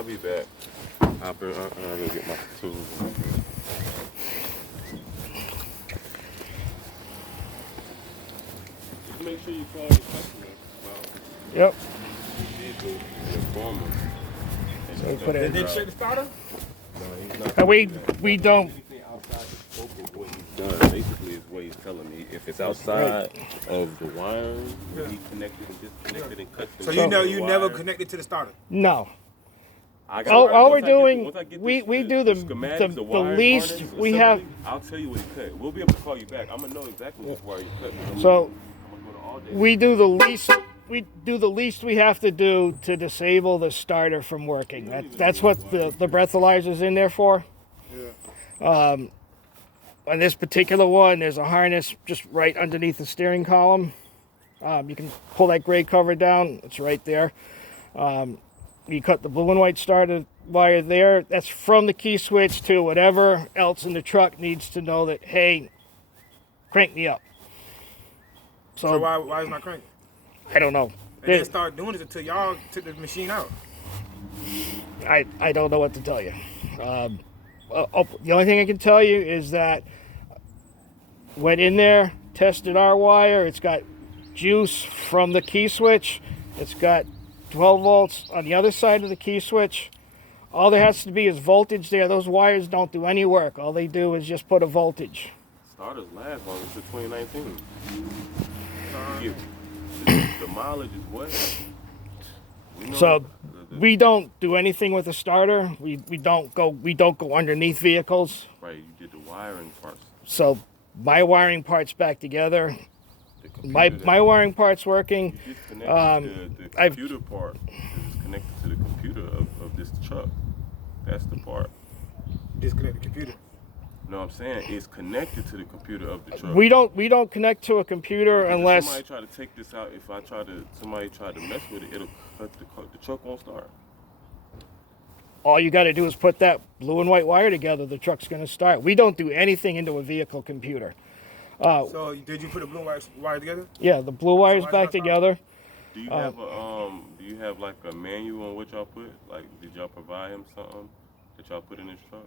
I'll be back. I'll go get my tools. Just make sure you call your customers about Yep. vehicle performance. So we put it. Did they check the starter? No, he's not. And we don't. Anything outside the scope of what he's done, basically, is what he's telling me. If it's outside of the wiring, he connected and disconnected and cut the So you never connected to the starter? No. All All we're doing, we do the least we have. I'll tell you what he cut. We'll be able to call you back. I'm gonna know exactly which wire you cut. So we do the least. We do the least we have to do to disable the starter from working. That's what the breathalyzer's in there for. Yeah. On this particular one, there's a harness just right underneath the steering column. You can pull that gray cover down. It's right there. You cut the blue and white starter wire there. That's from the key switch to whatever else in the truck needs to know that, hey, crank me up. So why is it not cranking? I don't know. They didn't start doing it until y'all took the machine out. I don't know what to tell you. The only thing I can tell you is that went in there, tested our wire. It's got juice from the key switch. It's got 12 volts on the other side of the key switch. All there has to be is voltage there. Those wires don't do any work. All they do is just put a voltage. Starters last long. This is 2019. The mileage is what? So we don't do anything with the starter. We don't go underneath vehicles. Right, you did the wiring first. So my wiring part's back together. My wiring part's working. You disconnected the computer part is connected to the computer of this truck. That's the part. Disconnect the computer. No, I'm saying it's connected to the computer of the truck. We don't connect to a computer because unless if somebody try to take this out. If somebody try to mess with it, it'll cut the truck won't start. all you got to do is put that blue and white wire together. The truck's going to start. We don't do anything into a vehicle computer. So did you put the blue wire together? Yeah, the blue wire's back together. Do you have do you have like a manual on what y'all put? Like, did y'all provide him something that y'all put in his truck?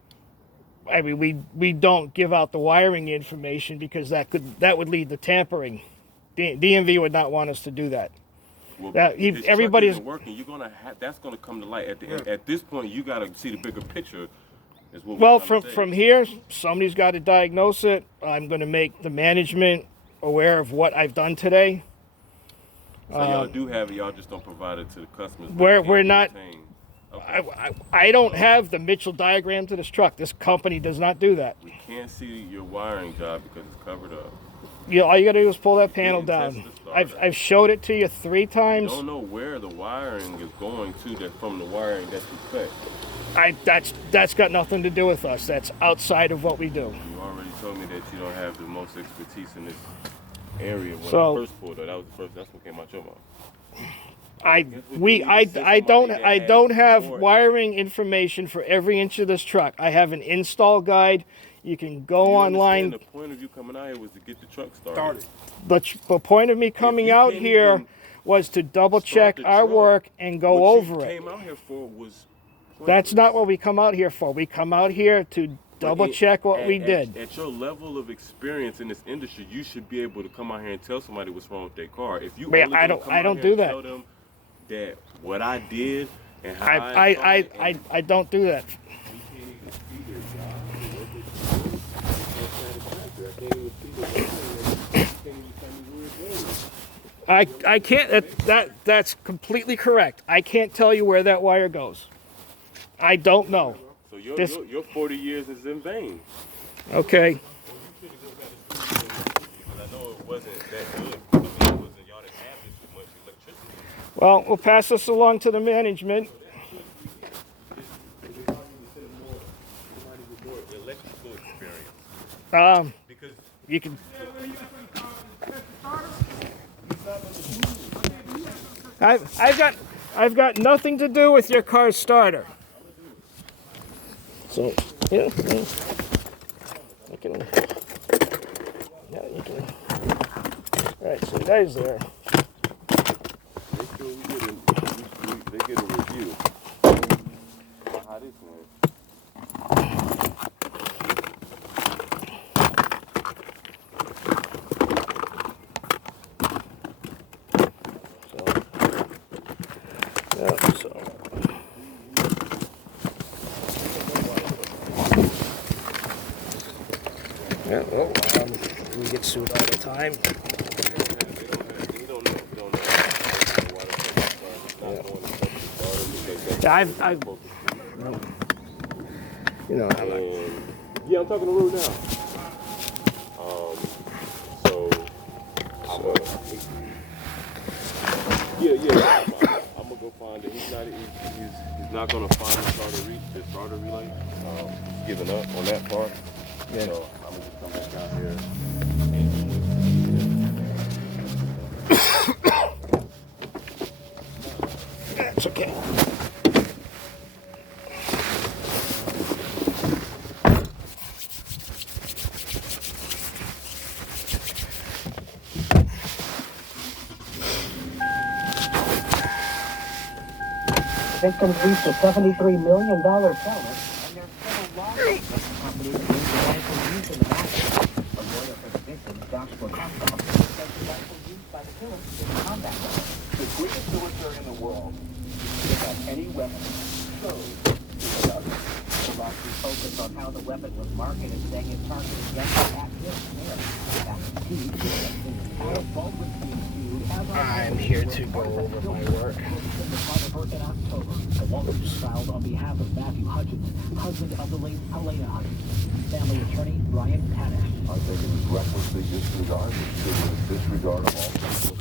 I mean, we don't give out the wiring information because that would lead to tampering. DMV would not want us to do that. Well, everybody's working. You're gonna that's gonna come to light at the end. At this point, you gotta see the bigger picture. Is what well, from here, somebody's got to diagnose it. I'm going to make the management aware of what I've done today. So y'all do have it. Y'all just don't provide it to the customers. We're not. Okay. I don't have the Mitchell diagram to this truck. This company does not do that. We can't see your wiring job because it's covered up. All you got to do is pull that panel down. I've showed it to you 3 times. You don't know where the wiring is going to that from the wiring that you cut. That's got nothing to do with us. That's outside of what we do. You already told me that you don't have the most expertise in this area. When So, I first pulled it, that's what came out your mouth. I don't have wiring information for every inch of this truck. I have an install guide. You can go online. The point of you coming out here was to get the truck started. The point of me coming out here was to double check our work and go over it. Came out here for was. That's not what we come out here for. We come out here to double check what we did. At your level of experience in this industry, you should be able to come out here and tell somebody what's wrong with their car. If you I don't do that. Tell them that what I did and how I don't do that. I can't. That's completely correct. I can't tell you where that wire goes. I don't know. So your 40 years is in vain. Okay. I know it wasn't that good. I mean, y'all didn't have this too much electricity. Well, we'll pass this along to the management. Electrical experience. Because You can. I've got nothing to do with your car's starter. So you can. All right, so the guy's there. they get a review. So. Yeah, well, we get sued all the time. Yeah, I've you know, I'm not. Yeah, I'm talking to Rue now. So I'm gonna go find it. He's not gonna find the starter relay. He's giving up on that part. Yeah. So I'm gonna just come back out here. That's okay. Victims reached a $73 million settlement, and there's still a lawsuit that the company is rightful use in the matter. A lawyer for the victims, Joshua Comstock, says the rightful use by the killer is a combat weapon. The greatest military in the world without any weapon chose to conduct. The lawsuit focused on how the weapon was marketed, saying it targeted young at-risk males. I'm here to go over my work. In October, the lawsuit filed on behalf of Matthew Hutchins, husband of the late Helena Hutchins. Family attorney Ryan Panish. I think it was recklessly disregarded. It was disregard of all possible